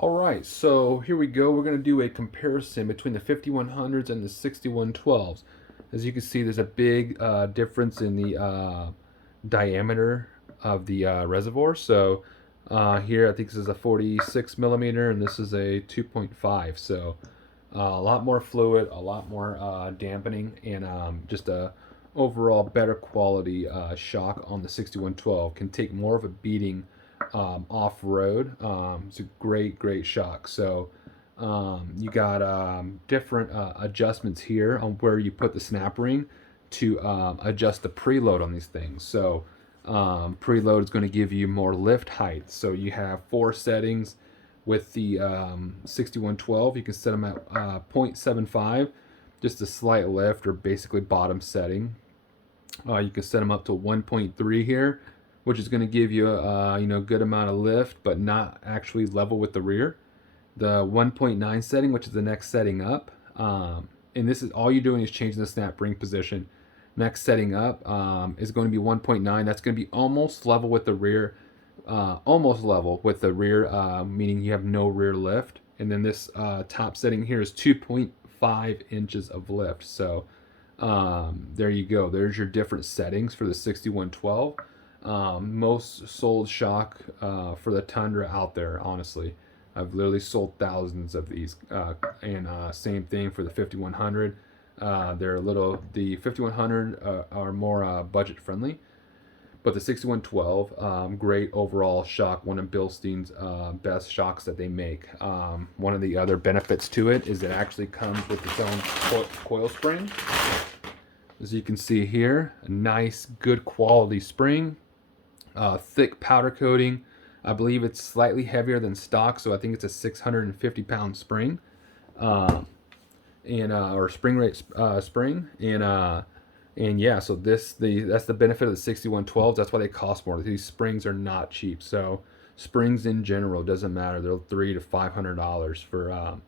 All right, so here we go. We're going to do a comparison between the 5100s and the 6112s. As you can see, there's a big difference in the diameter of the reservoir. So here, I think this is a 46 millimeter, and this is a 2.5. So a lot more fluid, a lot more dampening, and just a overall better quality shock on the 6112. Can take more of a beating off road. It's a great shock. So you got different adjustments here on where you put the snap ring to adjust the preload on these things. So preload is going to give you more lift height. So you have 4 settings with the 6112. You can set them at 0.75, just a slight lift, or basically bottom setting. You can set them up to 1.3 here, which is going to give you a good amount of lift, but not actually level with the rear. The 1.9 setting, which is the next setting up, and this is all you're doing is changing the snap ring position. Next setting up is going to be 1.9. That's going to be almost level with the rear, meaning you have no rear lift. And then this top setting here is 2.5 inches of lift. So there you go. There's your different settings for the 6112. Most sold shock for the Tundra out there, honestly. I've literally sold thousands of these, and same thing for the 5100. The 5100 are more budget friendly, but the 6112, great overall shock. One of Bilstein's best shocks that they make. One of the other benefits to it is it actually comes with its own coil spring. As you can see here, a nice, good quality spring, thick powder coating. I believe it's slightly heavier than stock, so I think it's a 650-pound spring, or spring rate spring, and yeah. So that's the benefit of the 6112s. That's why they cost more. These springs are not cheap. So springs in general doesn't matter. They're $300 to $500 for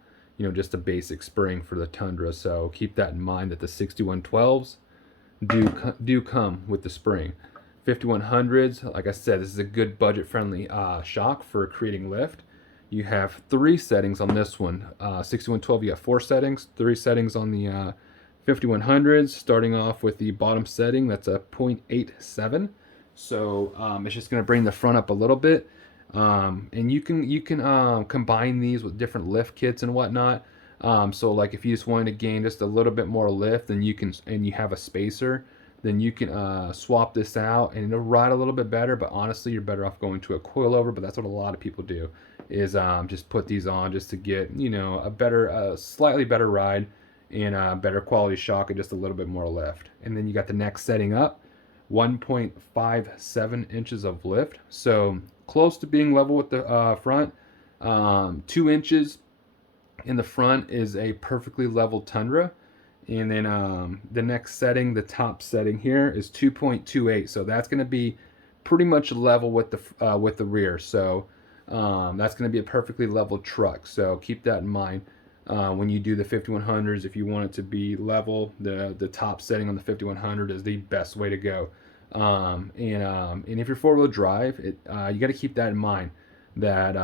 just a basic spring for the Tundra. So keep that in mind that the 6112s do come with the spring. 5100s, like I said, this is a good budget-friendly shock for creating lift. You have 3 settings on this one. 6112, you got 4 settings, 3 settings on the 5100s. Starting off with the bottom setting, that's a 0.87. So it's just going to bring the front up a little bit. And you can combine these with different lift kits and whatnot. So like if you just wanted to gain just a little bit more lift, then you have a spacer, then you can swap this out and it'll ride a little bit better. But honestly, you're better off going to a coilover. But that's what a lot of people do, is just put these on just to get a slightly better ride and a better quality shock and just a little bit more lift. And then you got the next setting up, 1.57 inches of lift, so close to being level with the front. 2 inches in the front is a perfectly level Tundra. And then the next setting, the top setting here, is 2.28. So that's going to be pretty much level with the rear. So that's going to be a perfectly level truck. So keep that in mind when you do the 5100s. If you want it to be level, the top setting on the 5100 is the best way to go. And if you're 4-wheel drive, you got to keep that in mind, that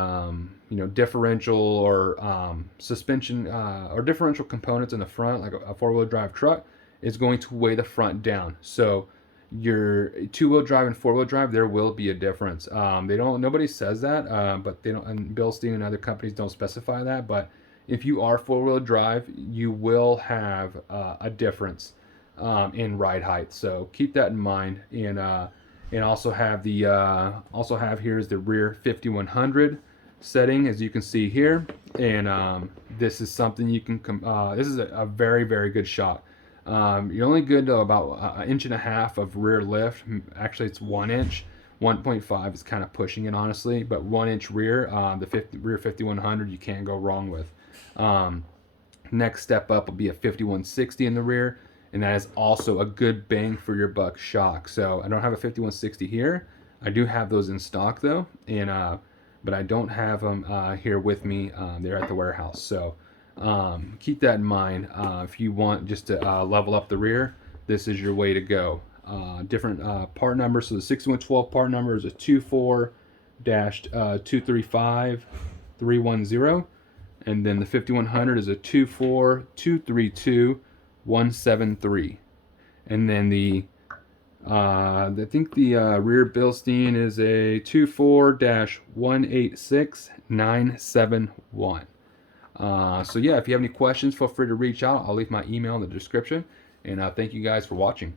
differential or suspension or differential components in the front, like a 4-wheel drive truck, is going to weigh the front down. So your 2-wheel drive and 4-wheel drive, there will be a difference. Nobody says that, but they don't, and Bilstein and other companies don't specify that. But if you are 4-wheel drive, you will have a difference in ride height. So keep that in mind. And also have here is the rear 5100 setting, as you can see here. And this is something you can this is a very good shock. You're only good to about 1.5 inches of rear lift. Actually, it's 1 inch. 1.5 is kind of pushing it, honestly, but 1 inch rear, rear 5100, you can't go wrong with. Next step up will be a 5160 in the rear, and that is also a good bang for your buck shock. So I don't have a 5160 here. I do have those in stock though, and but I don't have them here with me. They're at the warehouse. So keep that in mind. If you want just to level up the rear, this is your way to go. Different part numbers. So the 6112 part number is a 24-235 310. And then the 5100 is a 24232 173. And then I think the rear Bilstein is a 24-186971. So yeah, if you have any questions, feel free to reach out. I'll leave my email in the description. And thank you guys for watching.